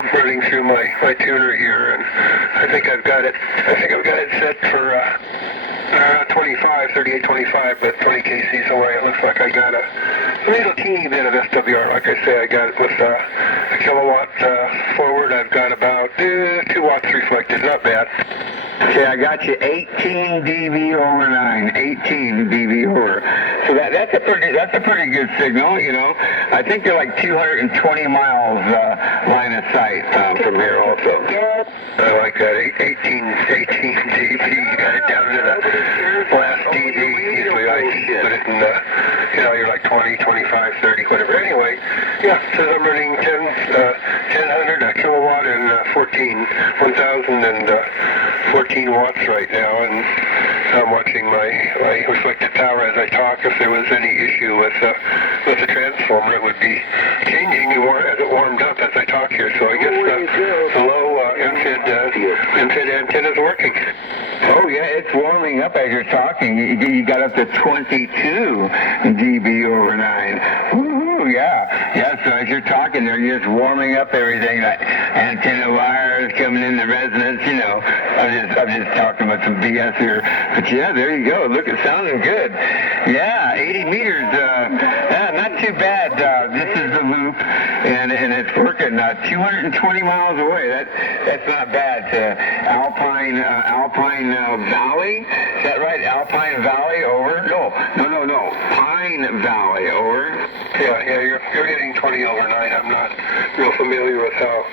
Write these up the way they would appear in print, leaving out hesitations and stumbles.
Running through my tuner here, and I think I've got it set for 3825, but 20 kcs away. It looks like I got a little teeny bit of SWR. Like I say, I got it with a kilowatt forward. I've got about 2 watts reflected. Not bad. Okay, I got you 18 dB over 9, 18 dB over. So that's a pretty good signal, you know. I think they're like 220 miles line of sight from here also. I like that, 18 dB. You got it down to the last dB. Usually I put it in you're like 20, 25, 30, whatever. Anyway, yeah, so I'm running 1000 a kilowatt and 1,014 watts right now, and I'm watching my reflected power as I talk. If there was any issue with the transformer, it would be changing as it warmed up as I talk here. So I guess the low infid antenna is working. Oh yeah, it's warming up as you're talking. You got up to 22 dB over 9. Woohoo, yeah. So as you're talking there, you're just warming up everything. Like antenna wires coming in the resonance. You know, I'm just talking about some BS here. But yeah, there you go. Look, it's sounding good. Yeah, 80 meters. Not too bad. This is the loop, and it's working. 220 miles away. That's not bad. Alpine Valley. Is that right? Alpine Valley over? No. Pine Valley over. Yeah. You're hitting 20 over 9. I'm not real familiar with how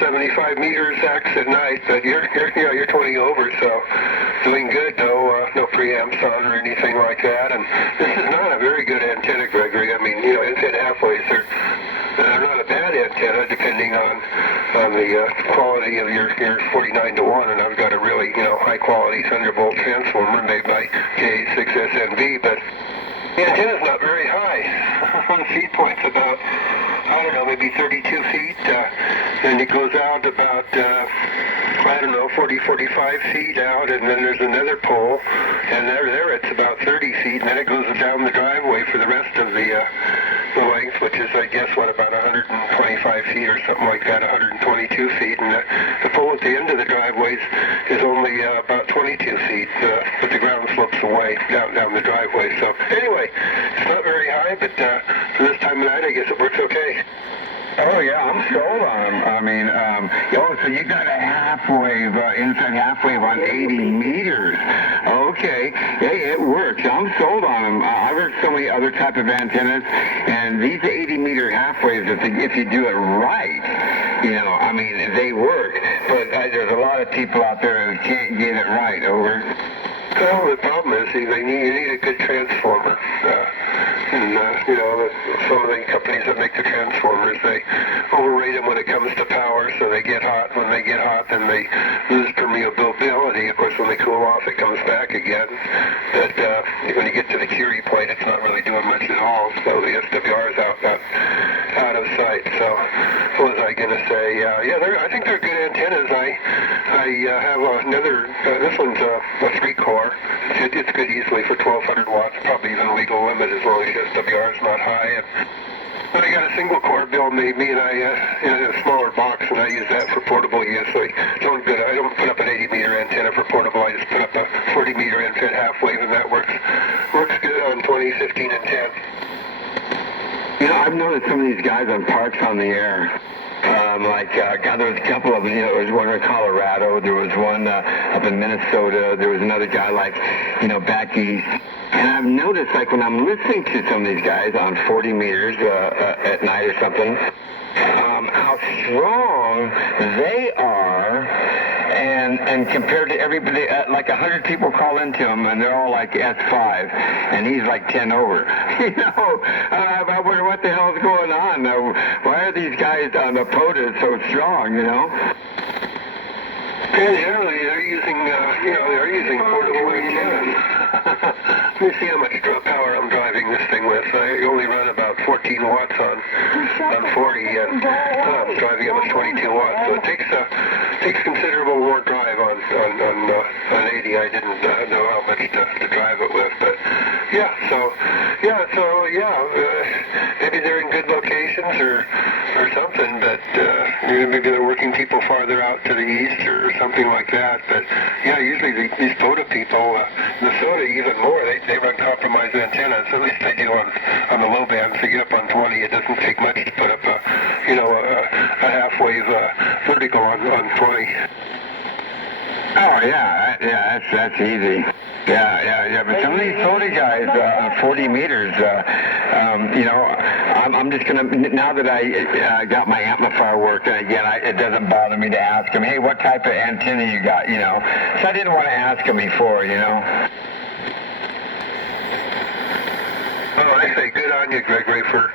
75 meters acts at night, but you're 20 over, so doing good. No preamps on or anything like that. And this is not a very good antenna, Gregory. I mean, infid halfways they're not a bad antenna, depending on the quality of your 49 to 1, and I've got a really high quality Thunderbolt transformer made by K7Zar, but the antenna's not very high. The feed point's about, I don't know, maybe 32 feet, and it goes out about 40, 45 feet out, and then there's another pole, and there it's about 30 feet, and then it goes down the driveway for the rest of the length, which is, I guess, about 125 feet or something like that, 122 feet, and the pole at the end of the driveways is only about 22 feet, but the ground slopes away down the driveway. So anyway, it's not very high, but for this time of night, I guess it works okay. Oh yeah, I'm sold on them. I mean, so you got a half wave, inside half wave on 80 meters. Okay, hey, it works. I'm sold on them. I've heard so many other type of antennas, and these 80 meter half waves, if you do it right, I mean, they work. But there's a lot of people out there who can't get it right. Over. Well, the problem is you need a good transformer. Some of the companies that make the transformers, they overrate them when it comes to power, so they get hot. When they get hot, then they lose permeability. Of course, when they cool off, it comes back again. But when you get to the Curie plate, it's not really doing much at all. So the SWR is out of sight. So what was I going to say? I think they're good antennas. I have another. This one's a 3-core. It's good easily for 1,200 watts. Probably even legal limit as long as the SWR is not high. And I got a single core Bill made me, and I in a smaller box, and I use that for portable use. So I don't put up an 80 meter antenna for portable. I just put up a 40 meter infid half wave, and that works good on 20, 15, and 10. I've noticed some of these guys on Parks on the Air. There was a couple of them. There was one in Colorado. There was one up in Minnesota. There was another guy back east. And I've noticed, when I'm listening to some of these guys on 40 meters at night or something, how strong they are, and compared to everybody, 100 people call into him, and they're all like S5, and he's like 10 over. I wonder what the hell's going on. Why are these guys on the POTUS so strong? Generally, they're using portable antennas. Let me see how much power I'm driving this thing with. I only run about 14 watts on 40, and I'm driving almost 22 watts. So it takes considerable more drive on 80. I didn't know how much to drive it with, but maybe they're in good locations or something. But maybe they're working people farther out to the east or something like that. But yeah, usually these POTA people, Minnesota even more, they run compromised antennas. At least they do on the low band. So you get up on 20, it doesn't take much to put up a half wave vertical on 20. Oh yeah, that's easy. Yeah. But some of these POTA guys, 40 meters, I'm just gonna, now that I got my amplifier working again, it doesn't bother me to ask them, hey, what type of antenna you got, So I didn't want to ask them before, Oh, I say good on you, Gregory, for